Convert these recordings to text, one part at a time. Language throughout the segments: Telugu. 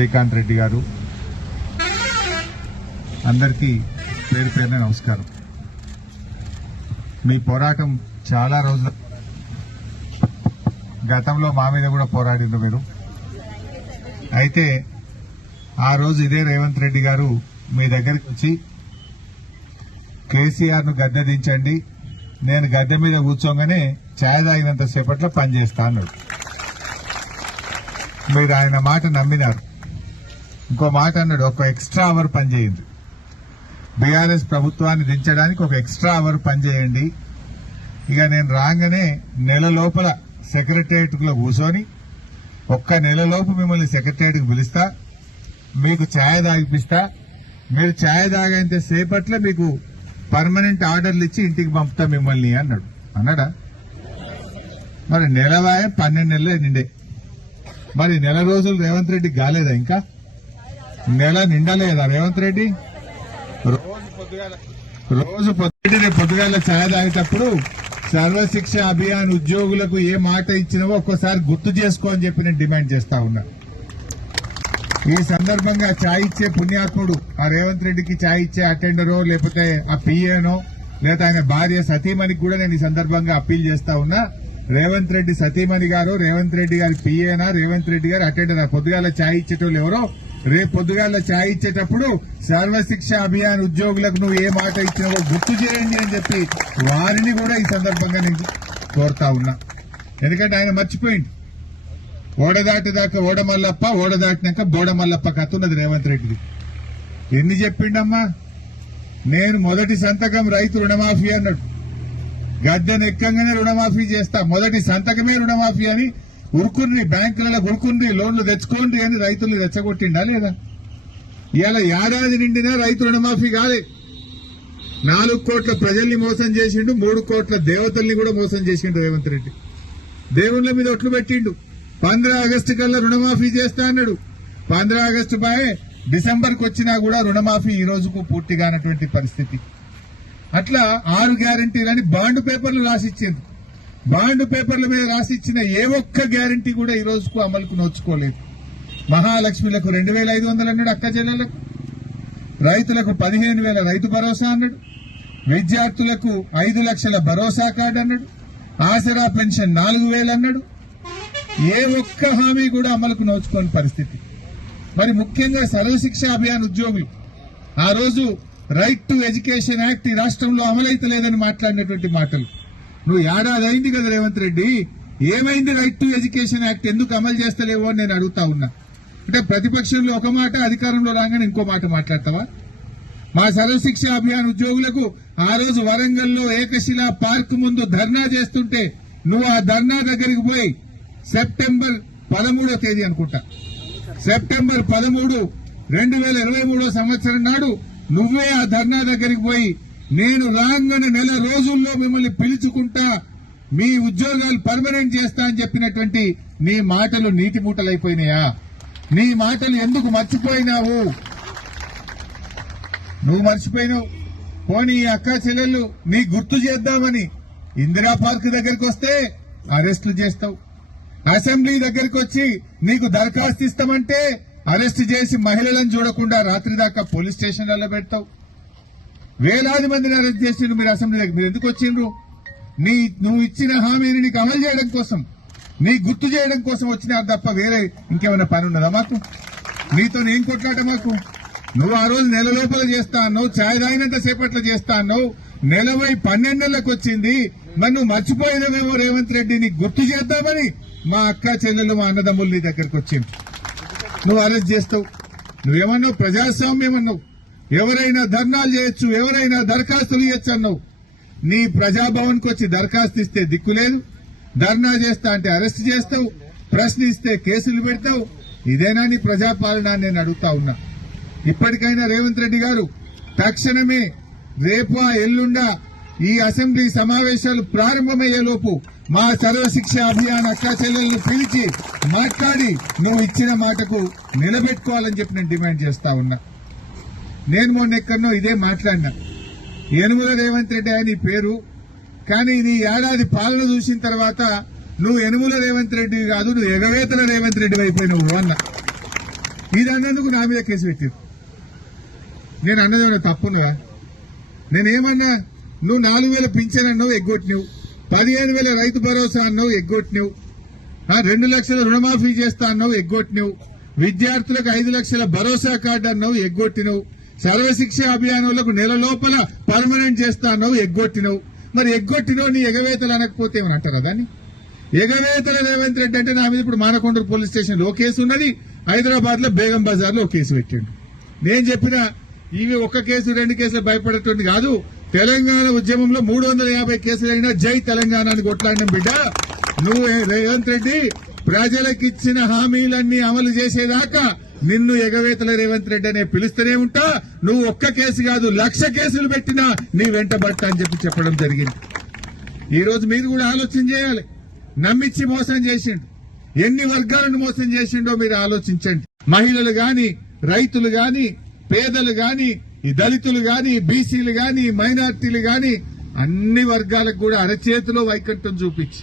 శ్రీకాంత్ రెడ్డి గారు. అందరికీ పేరు పేరున నమస్కారం. మీ పోరాటం చాలా రోజుల గతంలో మా మీద కూడా పోరాడిండ్రు మీరు. అయితే ఆ రోజు ఇదే రేవంత్ రెడ్డి గారు మీ దగ్గరికి వచ్చి కేసీఆర్ను గద్దె దించండి నేను గద్దె మీద కూర్చోగానే ఛాయ్ తాగినంత సేపట్లో పనిచేస్తా అన్నాడు. మీరు ఆయన మాట నమ్మినారు. ఇంకో మాట అన్నాడు ఒక ఎక్స్ట్రా అవర్ పనిచేయండి బీఆర్ఎస్ ప్రభుత్వాన్ని దించడానికి ఒక ఎక్స్ట్రా అవర్ పనిచేయండి ఇక నేను రాగానే నెల లోపల సెక్రటరియట్లో కూర్చొని ఒక్క నెల లోపు మిమ్మల్ని సెక్రటరియట్కి పిలుస్తా మీకు ఛాయ తాగిపిస్తా. మీరు ఛాయ తాగేంత సేపట్లో మీకు పర్మనెంట్ ఆర్డర్లు ఇచ్చి ఇంటికి పంపుతా మిమ్మల్ని అన్నాడు. అన్నాడా? మరి నెలవాయ పన్నెండు నెలలే నిండే మరి నెల రోజులు రేవంత్ రెడ్డి కాలేదా ఇంకా? నెల నిండలేదా రేవంత్ రెడ్డి? రోజు పొద్దుగాల రోజు పొద్దుగాల ఛాయ తాగేటప్పుడు సర్వశిక్ష అభియాన్ ఉద్యోగులకు ఏ మాట ఇచ్చినవో ఒక్కసారి గుర్తు చేసుకో అని చెప్పి నేను డిమాండ్ చేస్తా ఉన్నా. ఈ సందర్భంగా ఛాయ్ ఇచ్చే పుణ్యాత్ముడు ఆ రేవంత్ రెడ్డికి ఛాయ్ ఇచ్చే అటెండరో లేకపోతే ఆ పిఏనో లేదా ఆయన భార్య సతీమణికి కూడా నేను ఈ సందర్భంగా అప్పీల్ చేస్తా ఉన్నా. రేవంత్ రెడ్డి సతీమణి గారు రేవంత్ రెడ్డి గారి పిఏనా రేవంత్ రెడ్డి గారు అటెండర్ పొద్దుగాల ఛాయ్ ఇచ్చేటోళ్ళు ఎవరో రేపు పొద్దుగాల ఛాయ్ ఇచ్చేటప్పుడు సర్వశిక్ష అభియాన్ ఉద్యోగులకు నువ్వు ఏ మాట ఇచ్చినావో గుర్తు చేయండి అని చెప్పి వారిని కూడా ఈ సందర్భంగా నేను కోరుతా ఉన్నా. ఎందుకంటే ఆయన మర్చిపోయింది ఓడదాటి దాకా ఓడమల్లప్ప ఓడదాటినాక బోడమల్లప్ప ఉన్నది రేవంత్ రెడ్డిది. ఎన్ని చెప్పిండమ్మా? నేను మొదటి సంతకం రైతు రుణమాఫీ అన్నాడు. గద్దెను ఎక్కంగానే రుణమాఫీ చేస్తా. మొదటి సంతకమే రుణమాఫీ అని ఉరుకుండ్రి బ్యాంకులలో ఉరుకుండ్రి లోన్లు తెచ్చుకోండి అని రైతులు రెచ్చగొట్టిండా లేదా? ఇవాళ ఏడాది నిండినా రైతు రుణమాఫీ కాలే. నాలుగు కోట్ల ప్రజల్ని మోసం చేసిండు మూడు కోట్ల దేవతల్ని కూడా మోసం చేసిండు రేవంత్ రెడ్డి. దేవుళ్ళ మీద ఒట్లు పెట్టిండు. పంద్రా ఆగస్టు కల్లా రుణమాఫీ చేస్తా అన్నాడు. పంద్రా ఆగస్టు బాయ్ డిసెంబర్కి వచ్చినా కూడా రుణమాఫీ ఈ రోజుకు పూర్తిగానటువంటి పరిస్థితి. అట్లా ఆరు గ్యారంటీలని బాండ్ పేపర్లు రాసిచ్చింది బాండ్ పేపర్ల మీద రాసిచ్చిన ఏ ఒక్క గ్యారంటీ కూడా ఈ రోజుకు అమలుకు నోచుకోలేదు. మహాలక్ష్మిలకు రెండు వేల ఐదు వందలు అన్నాడు అక్క జిల్లాలకు రైతులకు పదిహేను వేల రైతు భరోసా అన్నాడు. విద్యార్థులకు ఐదు లక్షల భరోసా కార్డు అన్నాడు. ఆసరా పెన్షన్ నాలుగు వేలు అన్నాడు. ఏ ఒక్క హామీ కూడా అమలుకు నోచుకోని పరిస్థితి. మరి ముఖ్యంగా సర్వశిక్ష అభియాన్ ఉద్యోగులు. ఆ రోజు రైట్ టు ఎడ్యుకేషన్ యాక్ట్ ఈ రాష్ట్రంలో అమలైతలేదని మాట్లాడినటువంటి మాటలు. నువ్వు ఏడాది అయింది కదా రేవంత్ రెడ్డి. ఏమైంది రైట్ టు ఎడ్యుకేషన్ యాక్ట్ ఎందుకు అమలు చేస్తలేవో అని నేను అడుగుతా ఉన్నా. అంటే ప్రతిపక్షంలో ఒక మాట అధికారంలో రాగానే ఇంకో మాట మాట్లాడతావా? మా సర్వశిక్ష అభియాన్ ఉద్యోగులకు ఆ రోజు వరంగల్లో ఏకశిలా పార్క్ ముందు ధర్నా చేస్తుంటే నువ్వు ఆ ధర్నా దగ్గరికి పోయి సెప్టెంబర్ పదమూడో తేదీ అనుకుంటా. సెప్టెంబర్ పదమూడు రెండు వేల ఇరవై మూడో సంవత్సరం నాడు నువ్వే ఆ ధర్నా దగ్గరికి పోయి నేను రాగానే నెల రోజుల్లో మిమ్మల్ని పిలుచుకుంటా మీ ఉద్యోగాలు పర్మనెంట్ చేస్తా అని చెప్పినటువంటి నీ మాటలు నీటి మూటలైపోయినాయా నీ మాటలు ఎందుకు మర్చిపోయినావు? నువ్వు మర్చిపోయినావు. పోనీ అక్క చెల్లెళ్ళు నీ గుర్తు చేద్దామని ఇందిరా పార్క్ దగ్గరికి వస్తే అరెస్టులు చేస్తావు. అసెంబ్లీ దగ్గరికి వచ్చి నీకు దరఖాస్తు ఇస్తామంటే అరెస్ట్ చేసి మహిళలను చూడకుండా రాత్రి దాకా పోలీస్ స్టేషన్లలో పెడతావు. వేలాది మందిని అరెస్ట్ చేసిండ్రు మీరు అసెంబ్లీ దగ్గర మీరు ఎందుకు వచ్చిండ్రు? నీ నువ్వు ఇచ్చిన హామీని నీకు అమలు చేయడం కోసం నీ గుర్తు చేయడం కోసం వచ్చినారు తప్ప వేరే ఇంకేమైనా పని ఉన్నదా మాకు? నీతో నేను కొట్లాట మాకు? నువ్వు ఆ రోజు నెల లోపల చేస్తా అన్నావు ఛాయ్ తాగినంత సేపట్లో చేస్తా అన్నావు నెలవై పన్నెండేళ్ళకు వచ్చింది మరి నువ్వు మర్చిపోయినవేమో రేవంత్ రెడ్డి నీకు గుర్తు చేద్దామని మా అక్క చెల్లెలు మా అన్నదమ్ములు నీ దగ్గరకు వచ్చింది నువ్వు అరెస్ట్ చేస్తావు. నువ్వేమన్నావు? ప్రజాస్వామ్యం అన్నావు. ఎవరైనా ధర్నాలు చేయొచ్చు ఎవరైనా దరఖాస్తులు ఇవ్వచ్చు అన్నావు. నీ ప్రజాభవన్కి వచ్చి దరఖాస్తు ఇస్తే దిక్కు లేదు. ధర్నా చేస్తా అంటే అరెస్ట్ చేస్తావు ప్రశ్నిస్తే కేసులు పెడతావు. ఇదేనా నీ ప్రజాపాలన నేను అడుగుతా ఉన్నా. ఇప్పటికైనా రేవంత్ రెడ్డి గారు తక్షణమే రేపు ఆ ఎల్లుండా ఈ అసెంబ్లీ సమావేశాలు ప్రారంభమయ్యేలోపు మా సర్వశిక్ష అభియాన్ అక్కా చెల్లెలను పిలిచి మాట్లాడి నువ్వు ఇచ్చిన మాటకు నిలబెట్టుకోవాలని చెప్పి నేను డిమాండ్ చేస్తా ఉన్నా. నేను మొన్న ఎక్కడనో ఇదే మాట్లాడినా. యనుమల రేవంత్ రెడ్డి అని పేరు కానీ నీ ఏడాది పాలన చూసిన తర్వాత నువ్వు యనుమల రేవంత్ రెడ్డి కాదు నువ్వు ఎగవేతల రేవంత్ రెడ్డి అయిపోయినావు అన్న. ఇది అన్నందుకు నా మీద కేసు పెట్టారు. నేను అన్నది ఏమన్నా తప్పున్నదా నేనేమన్నా నువ్వు నాలుగు వేల పింఛన్ అన్నావు ఎగ్గొట్టినావు. పదిహేను వేల రైతు భరోసా అన్నావు ఎగ్గొట్టినావు. రెండు లక్షల రుణమాఫీ చేస్తా అన్నావు ఎగ్గొట్టినావు. విద్యార్థులకు ఐదు లక్షల భరోసా కార్డు అన్నావు ఎగ్గొట్టినావు. సర్వశిక్ష అభియానంలకు నెల లోపల పర్మనెంట్ చేస్తా అన్నావు మరి ఎగ్గొట్టినవు నీ ఎగవేతలు అనకపోతే ఏమని అంటారా దాన్ని? ఎగవేతల రేవంత్ రెడ్డి అంటే నా మీద ఇప్పుడు మానకొండూరు పోలీస్ స్టేషన్లో కేసు ఉన్నది. హైదరాబాద్లో బేగం బజార్లో కేసు పెట్టిండు. నేను చెప్పిన ఇవి ఒక్క కేసు రెండు కేసులు భయపడేటువంటి కాదు. తెలంగాణ ఉద్యమంలో మూడు వందల యాభై కేసులైనా జై తెలంగాణ అని కొట్లాడిన బిడ్డ. నువ్వు రేవంత్ రెడ్డి ప్రజలకు ఇచ్చిన హామీలన్నీ అమలు చేసేదాకా నిన్ను ఎగవేతల రేవంత్ రెడ్డి అనే పిలుస్తూనే ఉంటా. నువ్వు ఒక్క కేసు కాదు లక్ష కేసులు పెట్టినా నీ వెంట బట్ట అని చెప్పి చెప్పడం జరిగింది. ఈ రోజు మీరు కూడా ఆలోచన చేయాలి. నమ్మిచ్చి మోసం చేసిండు. ఎన్ని వర్గాలను మోసం చేసిండో మీరు ఆలోచించండి. మహిళలు గాని రైతులు గాని పేదలు గాని ఈ దళితులు గాని బీసీలు గాని మైనార్టీలు గాని అన్ని వర్గాలకు కూడా అరచేతిలో వైకట్టం చూపించి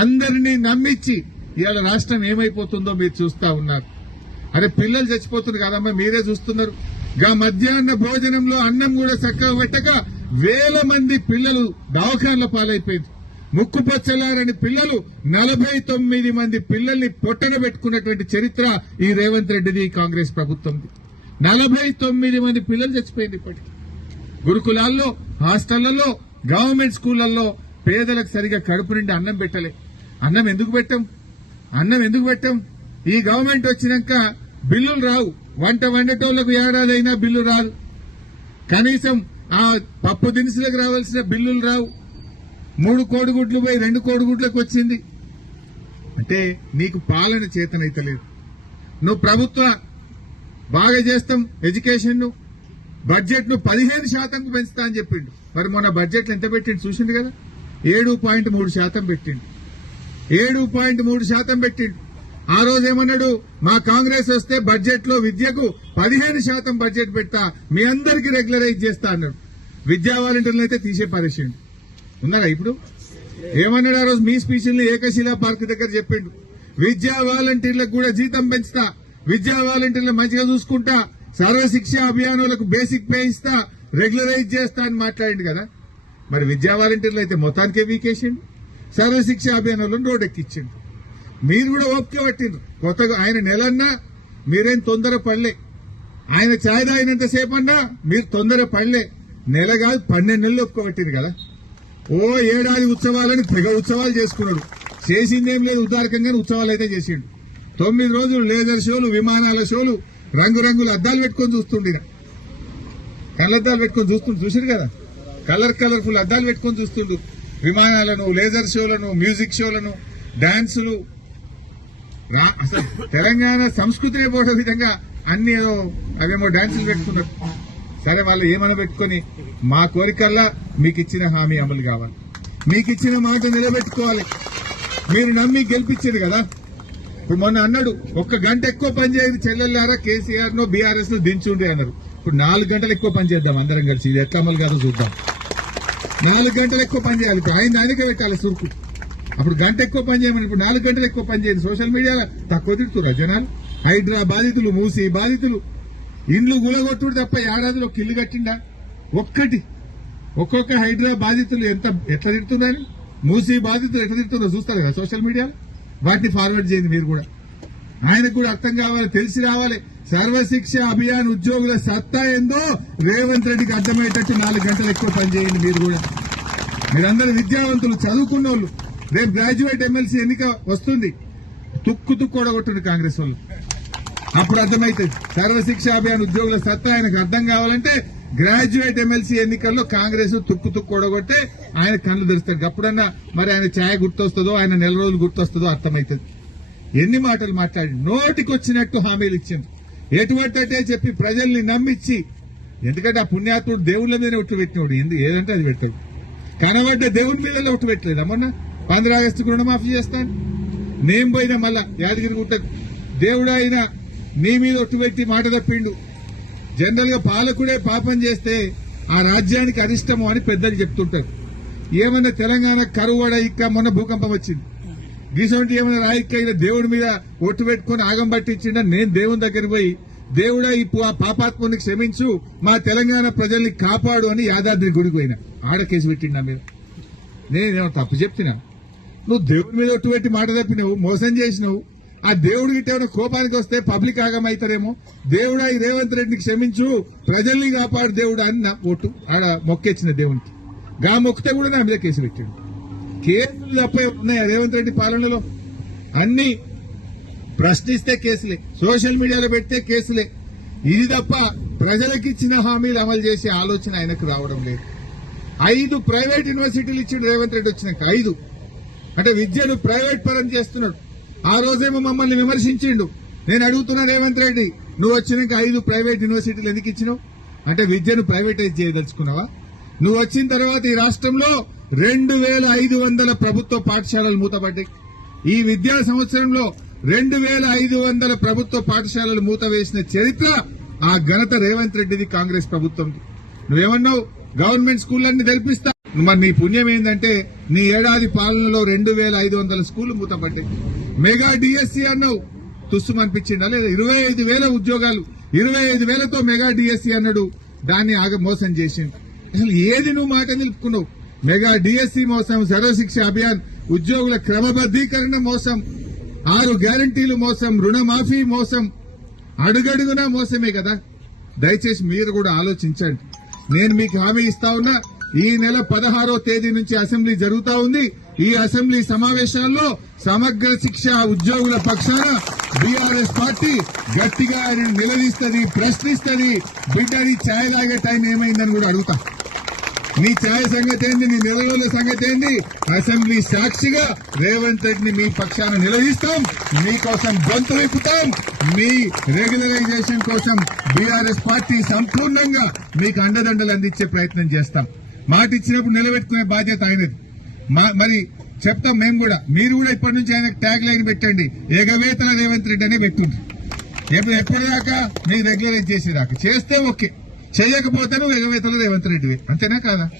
అందరినీ నమ్మించి ఇవాళ రాష్ట్రం ఏమైపోతుందో మీరు చూస్తా ఉన్నారు. అరే పిల్లలు చచ్చిపోతున్నారు కదమ్మా మీరే చూస్తున్నారు. గా మధ్యాహ్న భోజనంలో అన్నం కూడా చక్కగా పెట్టక వేల మంది పిల్లలు దవాఖాన్ల పాలైపోయింది. ముక్కు పచ్చలారని పిల్లలు నలభై తొమ్మిది మంది పిల్లల్ని పొట్టన పెట్టుకున్నటువంటి చరిత్ర ఈ రేవంత్ రెడ్డిది కాంగ్రెస్ ప్రభుత్వంది. నలభై తొమ్మిది మంది పిల్లలు చచ్చిపోయింది ఇప్పటికి. గురుకులాల్లో హాస్టళ్ళలో గవర్నమెంట్ స్కూళ్ళలో పేదలకు సరిగా కడుపు నిండి అన్నం పెట్టలే. అన్నం ఎందుకు పెట్టాం? అన్నం ఎందుకు పెట్టాం? ఈ గవర్నమెంట్ వచ్చినాక బిల్లులు రావు. వంట వండేటోళ్ళకు అయినా బిల్లు రాదు. కనీసం ఆ పప్పు దినుసులకు రావాల్సిన బిల్లులు రావు. మూడు కోడిగుడ్లు పోయి రెండు కోడిగుడ్లకు వచ్చింది. అంటే నీకు పాలన చేతనైతే లేదు. నువ్వు ప్రభుత్వ బాగా చేస్తాం ఎడ్యుకేషన్ను బడ్జెట్ను పదిహేను శాతంకు పెంచుతా అని చెప్పిండు. మరి మొన్న బడ్జెట్ ఎంత పెట్టిండు చూసిండు కదా? ఏడు పాయింట్ మూడు శాతం పెట్టిండు. ఏడు పాయింట్ మూడు శాతం పెట్టిండు. ఆ రోజు ఏమన్నాడు? మా కాంగ్రెస్ వస్తే బడ్జెట్లో విద్యకు పదిహేను శాతం బడ్జెట్ పెడతా మీ అందరికీ రెగ్యులరైజ్ చేస్తా అన్నాడు. విద్యా వాలంటీర్లు అయితే తీసే పరిచిండు ఉన్నారా ఇప్పుడు? ఏమన్నాడు ఆ రోజు? మీ స్పీచ్ని ఏకశిలా పార్క్ దగ్గర చెప్పిండు. విద్యా వాలంటీర్లకు కూడా జీతం పెంచుతా విద్యా వాలంటీర్లు మంచిగా చూసుకుంటా సర్వశిక్ష అభియానులకు బేసిక్ పే ఇస్తా రెగ్యులరైజ్ చేస్తా అని మాట్లాడిండు కదా. మరి విద్యా వాలంటీర్లు అయితే మొత్తానికే వీకేసిండు. సర్వశిక్ష అభియానంలో రోడ్ ఎక్కిచ్చిండు మీరు కూడా ఓపిక పట్టిండ్రు. కొత్తగా ఆయన నెలన్నా మీరేం తొందర పడలే. ఆయన ఛాయ్ తాగినంతసేపు అన్నా మీరు తొందర పడలే. నెల కాదు పన్నెండు నెలలు ఒప్పుకోబట్టింది కదా. ఓ ఏడాది ఉత్సవాలని తెగ ఉత్సవాలు చేసుకున్నాడు. చేసిందేం లేదు ఉదారకంగానే ఉత్సవాలు అయితే చేసిండు. తొమ్మిది రోజులు లేజర్ షోలు విమానాల షోలు రంగురంగుల అద్దాలు పెట్టుకొని చూస్తుండే కళ్ళద్దాలు పెట్టుకొని చూస్తుండు చూసారు కదా? కలర్ కలర్ఫుల్ అద్దాలు పెట్టుకొని చూస్తుండు. విమానాలను లేజర్ షోలను మ్యూజిక్ షోలను డాన్సులు అసలు తెలంగాణ సంస్కృతిని పోసే విధంగా అన్ని ఏదో అవేమో డాన్సులు పెట్టుకున్నారు. సరే వాళ్ళు ఏమైనా పెట్టుకొని మా కోరికల్లా మీకు ఇచ్చిన హామీ అమలు కావాలి. మీకు ఇచ్చిన మాట నిలబెట్టుకోవాలి. మీరు నమ్మి గెలిపించారు కదా. ఇప్పుడు మొన్న అన్నాడు ఒక్క గంట ఎక్కువ పనిచేయదు చెల్లెళ్ళారా కేసీఆర్ నో బీఆర్ఎస్ను దించుండే అన్నారు. ఇప్పుడు నాలుగు గంటలు ఎక్కువ పని చేద్దాం అందరం కలిసి. ఇది ఎట్లా అమలు కాదో చూద్దాం. నాలుగు గంటలు ఎక్కువ పని చేయాలి. ఆయన ఆయనకే పెట్టాలి సురుకు. అప్పుడు గంట ఎక్కువ పని చేయమని ఇప్పుడు నాలుగు గంటలు ఎక్కువ పని చేయదు. సోషల్ మీడియాలో తక్కువ తిడుతున్నారు జనాలు. హైడ్రా బాధితులు మూసి బాధితులు. ఇండ్లు గులగొట్టుడు తప్ప ఏడాదిలో ఒక ఇల్లు కట్టిండా? ఒక్కటి. ఒక్కొక్క హైడ్రా బాధితులు ఎంత ఎట్లా తిడుతున్నారు? మూసి బాధితులు ఎట్లా తిడుతున్నారో చూస్తారు కదా సోషల్ మీడియాలో? వాటిని ఫార్వర్డ్ చేయండి మీరు కూడా. ఆయనకు కూడా అర్థం కావాలి తెలిసి రావాలి. సర్వశిక్ష అభియాన్ ఉద్యోగుల సత్తా ఏందో రేవంత్ రెడ్డికి అర్థమయ్యేటట్టు నాలుగు గంటలు ఎక్కువ పనిచేయండి మీరు కూడా. మీరందరూ విద్యావంతులు చదువుకున్న వాళ్ళు రేపు గ్రాడ్యుయేట్ ఎమ్మెల్సీ ఎన్నిక వస్తుంది. తుక్కు తుక్కు కాంగ్రెస్ వాళ్ళు. అప్పుడు అర్థమైతుంది సర్వశిక్ష అభియాన్ ఉద్యోగుల సత్తా ఆయనకు అర్థం కావాలంటే గ్రాడ్యుయేట్ ఎమ్మెల్సీ ఎన్నికల్లో కాంగ్రెస్ తుక్కు తుక్కు ఓడగొట్టే ఆయన కళ్ళు తెరుస్తాడు. అప్పుడన్నా మరి ఆయన ఛాయ గుర్తొస్తుందో ఆయన నెల రోజులు గుర్తొస్తుందో అర్థమవుతుంది ఎన్ని మాటలు మాట్లాడి నోటికొచ్చినట్టు హామీలు ఇచ్చింది ఎటువంటి అంటే చెప్పి ప్రజల్ని నమ్మిచ్చి ఎందుకంటే ఆ పుణ్యాత్ముడు దేవుళ్ళ మీద ఒట్టు పెట్టినోడు. ఏదంటే అది పెట్టాడు కనబడ్డ దేవుని మీద ఒట్టు పెట్టలేదు అమ్మన్నా పంద్ర ఆగస్టు రుణమాఫీ చేస్తాను. నేను పోయిన మళ్ళా యాదగిరి గుట్టకు దేవుడు ఆయన నీ మీద ఒట్టు పెట్టి మాట తప్పిండు. జనరల్గా పాలకుడే పాపం చేస్తే ఆ రాజ్యానికి అరిష్టము అని పెద్దలు చెప్తుంటారు. ఏమన్నా తెలంగాణ కరువడ ఇక్క మొన్న భూకంపం వచ్చింది. గీసొంటి ఏమైనా రాయికైనా దేవుడి మీద ఒట్టు పెట్టుకుని ఆగం పట్టించిండ? నేను దేవుని దగ్గరికి పోయి దేవుడా ఇప్పుడు ఆ పాపాత్ముని క్షమించు మా తెలంగాణ ప్రజల్ని కాపాడు అని యాదాద్రి గుడికి పోయినా. ఆడ కేసు పెట్టిండు నా మీద తప్పు చెప్తున్నా నువ్వు దేవుడి మీద ఒట్టు పెట్టి మాట తప్పినవు మోసం చేసినావు. ఆ దేవుడి గిట్ట ఏమైనా కోపానికి వస్తే పబ్లిక్ ఆగమవుతారేమో దేవుడా ఈ రేవంత్ రెడ్డిని క్షమించు. ప్రజల్ని కాపాడు దేవుడు అని నా ఒట్టు ఆడ మొక్కేచ్చిన దేవునికి. గా మొక్కితే కూడా నా మీద కేసు పెట్టాడు. కేసులు తప్ప ఉన్నాయి రేవంత్ రెడ్డి పాలనలో? అన్ని ప్రశ్నిస్తే కేసులే. సోషల్ మీడియాలో పెడితే కేసులే. ఇది తప్ప ప్రజలకు ఇచ్చిన హామీలు అమలు చేసే ఆలోచన ఆయనకు రావడం లేదు. ఐదు ప్రైవేట్ యూనివర్సిటీలు ఇచ్చిండు రేవంత్ రెడ్డి వచ్చినాక ఐదు. అంటే విద్యను ప్రైవేట్ పరం చేస్తున్నాడు. ఆ రోజేమో మమ్మల్ని విమర్శించిండు. నేను అడుగుతున్నా రేవంత్ రెడ్డి నువ్వు వచ్చినాక ఐదు ప్రైవేట్ యూనివర్సిటీలు ఎందుకు ఇచ్చినావు? అంటే విద్యను ప్రైవేటైజ్ చేయదలుచుకున్నావా? నువ్వు వచ్చిన తర్వాత ఈ రాష్ట్రంలో రెండు వేల ఐదు వందల ప్రభుత్వ పాఠశాలలు మూతపడ్డాయి. ఈ విద్యా సంవత్సరంలో రెండు వేల ఐదు వందల ప్రభుత్వ పాఠశాలలు మూత వేసిన చరిత్ర ఆ ఘనత రేవంత్ రెడ్డిది కాంగ్రెస్ ప్రభుత్వంది. నువ్వేమన్నావు? గవర్నమెంట్ స్కూళ్ళన్ని తెరిపిస్తా మరి నీ పుణ్యం ఏంటంటే నీ ఏడాది పాలనలో రెండు వేల ఐదు వందల స్కూళ్ళు మూతపడ్డాయి. మెగా డిఎస్సి అన్నావు. తుస్సు అనిపించిందా? లేదా ఇరవై ఐదు వేల ఉద్యోగాలు ఇరవై ఐదు వేలతో మెగా డిఎస్సి అన్నాడు. దాన్ని ఆగ మోసం చేసింది అసలు ఏది నువ్వు మాట నిలుపుకున్నావు? మెగా డిఎస్సి మోసం సర్వశిక్ష అభియాన్ ఉద్యోగుల క్రమబద్దీకరణ మోసం ఆరు గ్యారంటీలు మోసం రుణమాఫీ మోసం. అడుగడుగునా మోసమే కదా? దయచేసి మీరు కూడా ఆలోచించండి. నేను మీకు హామీ ఇస్తా ఉన్నా ఈ నెల పదహారో తేదీ నుంచి అసెంబ్లీ జరుగుతా ఉంది. ఈ అసెంబ్లీ సమావేశాల్లో సమగ్ర శిక్ష ఉద్యోగుల పక్షాన బీఆర్ఎస్ పార్టీ గట్టిగా ఆయన నిలదీస్తుంది ప్రశ్నిస్తుంది. బిడ్డని ఛాయ్ తాగే టైం ఏమైందని కూడా అడుగుతా. నీ ఛాయ్ సంగతి ఏంది? నీ నిలవల సంగతి ఏంది? అసెంబ్లీ సాక్షిగా రేవంత్ రెడ్డిని మీ పక్షాన నిలదీస్తాం. మీకోసం గొంతు విప్పుతాం. మీ రెగ్యులరైజేషన్ కోసం బీఆర్ఎస్ పార్టీ సంపూర్ణంగా మీకు అండదండలు అందించే ప్రయత్నం చేస్తాం. మాట ఇచ్చినప్పుడు నిలబెట్టుకునే బాధ్యత ఆయనది. మా- మరి చెప్తాం మేము కూడా. మీరు కూడా ఇప్పటి నుంచి ఆయన ట్యాగ్ లైన్ పెట్టండి. ఎగవేతల రేవంత్ రెడ్డి అనే పెట్టండి ఎప్పుడు ఎప్పటిదాకా మీరు రెగ్యులరైజ్ చేసేదాకా. చేస్తే ఓకే. చేయకపోతే నువ్వు ఎగవేతల రేవంత్ రెడ్డివి. అంతేనా కాదా?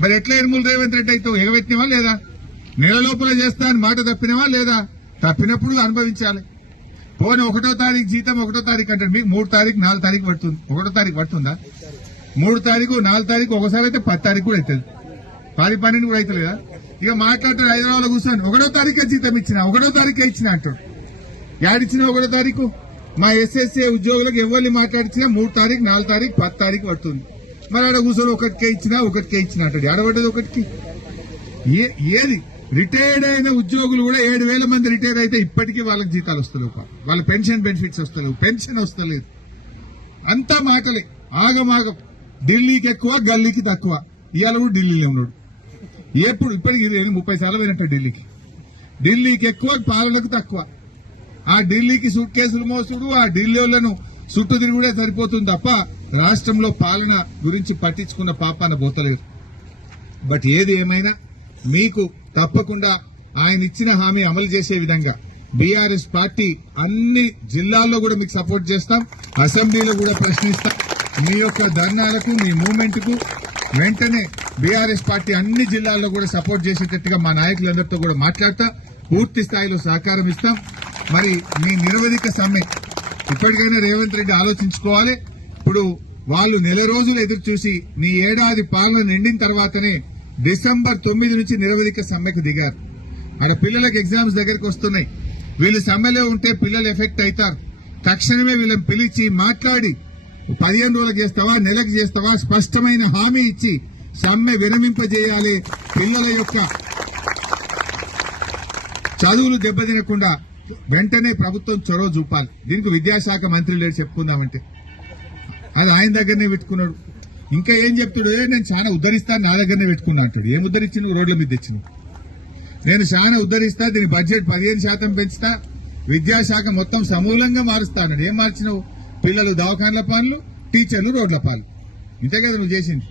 మరి ఎట్లా ఎనుమూలు రేవంత్ రెడ్డి అయితే ఎగవెత్తినవా లేదా? నెల లోపల చేస్తా అని మాట తప్పినవా లేదా? తప్పినప్పుడు అనుభవించాలి. పోనీ ఒకటో తారీఖు జీతం ఒకటో తారీఖు అంటే మీకు మూడు తారీఖు నాలుగు తారీఖు పడుతుంది. ఒకటో తారీఖు పడుతుందా? మూడు తారీఖు నాలుగు తారీఖు ఒకసారి అయితే పది తారీఖు కూడా అవుతుంది. పది పన్నెండు కూడా అవుతలేదా? ఇక మాట్లాడతాడు హైదరాబాద్లో కూర్చొని ఒకటో తారీఖు జీతం ఇచ్చిన ఒకటో తారీఖు ఇచ్చిన అంటాడు. యాడిచ్చిన ఒకటో తారీఖు? మా ఎస్ఎస్ఏ ఉద్యోగులకు ఎవరిని మాట్లాడించినా మూడు తారీఖు నాలుగు తారీఖు పది తారీఖు పడుతుంది. మరి ఆడ కూర్చొని ఒకటికే ఇచ్చినా ఒకటికే ఇచ్చిన అంటాడు. ఆడబడ్డది ఒకటికి? ఏ ఏది? రిటైర్డ్ అయిన ఉద్యోగులు కూడా ఏడు వేల మంది రిటైర్ అయితే ఇప్పటికీ వాళ్ళకి జీతాలు వస్తలేవు. వాళ్ళ పెన్షన్ బెనిఫిట్స్ వస్తలేవు. పెన్షన్ వస్తలేదు. అంతా మాటలే. ఆగమాగం. ఢిల్లీకి ఎక్కువ గల్లీకి తక్కువ. ఇవాళ కూడా ఢిల్లీలో ఉన్నాడు. ఎప్పుడు? ఇప్పటికి ఇది ముప్పై సార్లు పోయినట్ట ఢిల్లీకి. ఢిల్లీకి ఎక్కువ పాలనకు తక్కువ. ఆ ఢిల్లీకి సూట్ కేసులు మోసుడు ఆ ఢిల్లీ వాళ్ళను చుట్టూ తిరుగుడే సరిపోతుంది తప్ప రాష్ట్రంలో పాలన గురించి పట్టించుకున్న పాపాన పోతలేదు. బట్ ఏది ఏమైనా మీకు తప్పకుండా ఆయన ఇచ్చిన హామీ అమలు చేసే విధంగా బీఆర్ఎస్ పార్టీ అన్ని జిల్లాల్లో కూడా మీకు సపోర్ట్ చేస్తాం అసెంబ్లీలో కూడా ప్రశ్నిస్తాం. మీ యొక్క ధర్నాలకు మీ మూవ్మెంట్కు వెంటనే బీఆర్ఎస్ పార్టీ అన్ని జిల్లాల్లో కూడా సపోర్ట్ చేసేటట్టుగా మా నాయకులందరితో కూడా మాట్లాడతా పూర్తి స్థాయిలో సహకారం ఇస్తాం. మరి మీ నిరవధిక సమ్మె ఇప్పటికైనా రేవంత్ రెడ్డి ఆలోచించుకోవాలి. ఇప్పుడు వాళ్ళు నెల రోజులు ఎదురు చూసి నీ ఏడాది పాలన నిండిన తర్వాతనే డిసెంబర్ తొమ్మిది నుంచి నిరవధిక సమ్మెకు దిగారు. ఆడ పిల్లలకు ఎగ్జామ్స్ దగ్గరికి వస్తున్నాయి. వీళ్ళు సమ్మెలో ఉంటే పిల్లలు ఎఫెక్ట్ అవుతారు. తక్షణమే వీళ్ళని పిలిచి మాట్లాడి పదిహేను రోజులకు చేస్తావా నెలకు చేస్తావా? స్పష్టమైన హామీ ఇచ్చి సమ్మె విరమింపజేయాలి. పిల్లల యొక్క చదువులు దెబ్బతినకుండా వెంటనే ప్రభుత్వం చొరవ చూపాలి. దీనికి విద్యాశాఖ మంత్రి లేడు చెప్పుకుందామంటే. అది ఆయన దగ్గరనే పెట్టుకున్నాడు. ఇంకా ఏం చెప్తాడు? నేను చాలా ఉద్ధరిస్తాను నా దగ్గరనే పెట్టుకున్నా అంటాడు. ఏం ఉద్ధరించి నువ్వు రోడ్ల మీద తెచ్చినావు. నేను చాలా ఉద్ధరిస్తా దీని బడ్జెట్ పదిహేను శాతం పెంచుతా విద్యాశాఖ మొత్తం సమూలంగా మారుస్తాను ఏం మార్చినావు? పిల్లలు దవాఖాన్ల పాలు టీచర్లు రోడ్ల పాలు. ఇంతే కదా నువ్వు చేసింది.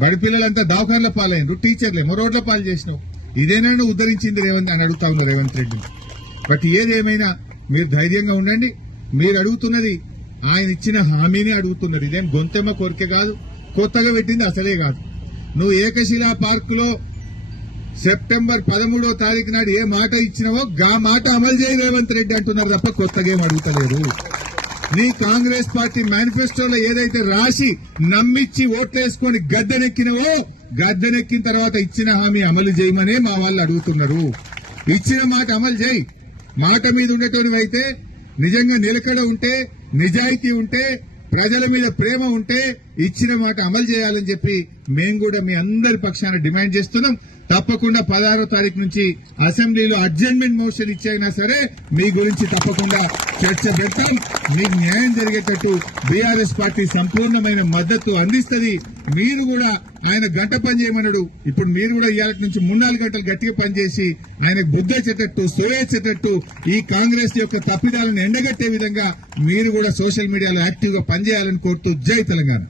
బడి పిల్లలంతా దవాఖాన్ల పాలైనరు టీచర్లేమో రోడ్ల పాలు చేసినావు. ఇదేనా నువ్వు ఉద్ధరించింది రేవంత్ అని అడుగుతా ఉన్నావు రేవంత్ రెడ్డి. బట్ ఏదేమైనా మీరు ధైర్యంగా ఉండండి. మీరు అడుగుతున్నది ఆయన ఇచ్చిన హామీని అడుగుతున్నారు ఇదేం గొంతెమ్మ కోరిక కాదు. కొత్తగా పెట్టింది అసలే కాదు. నువ్వు ఏకశిలా పార్క్లో సెప్టెంబర్ పదమూడో తారీఖు నాడు ఏ మాట ఇచ్చినావో గా మాట అమలు చేయి రేవంత్ రెడ్డి అంటున్నారు తప్ప కొత్తగా ఏం అడుగుతలేరు. నీ కాంగ్రెస్ పార్టీ మేనిఫెస్టోలో ఏదైతే రాసి నమ్మిచ్చి ఓట్లేసుకొని గద్దెనెక్కినవో గద్దెనెక్కిన తర్వాత ఇచ్చిన హామీ అమలు చేయమనే మా వాళ్ళు అడుగుతున్నారు. ఇచ్చిన మాట అమలు చేయి. మాట మీద ఉండేటోనివైతే నిజంగా నిలకడ ఉంటే నిజాయితీ ఉంటే ప్రజల మీద ప్రేమ ఉంటే ఇచ్చిన మాట అమలు చేయాలని చెప్పి మేము కూడా మీ అందరి పక్షాన డిమాండ్ చేస్తున్నాం. తప్పకుండా పదహారో తారీఖు నుంచి అసెంబ్లీలో అడ్జెంట్మెంట్ మోషన్ ఇచ్చైనా సరే మీ గురించి తప్పకుండా చర్చ పెడతాం. మీకు న్యాయం జరిగేటట్టు బీఆర్ఎస్ పార్టీ సంపూర్ణమైన మద్దతు అందిస్తుంది. మీరు కూడా ఆయన గంట పని చేయమన్నాడు. ఇప్పుడు మీరు కూడా ఇవాళ నుంచి మూడు గంటలు గట్టిగా పనిచేసి ఆయనకు బుద్ధ చెట్టట్టు సోయేసేటట్టు ఈ కాంగ్రెస్ యొక్క తప్పిదాలను ఎండగట్టే విధంగా మీరు కూడా సోషల్ మీడియాలో యాక్టివ్గా పనిచేయాలని కోరుతూ జై తెలంగాణ.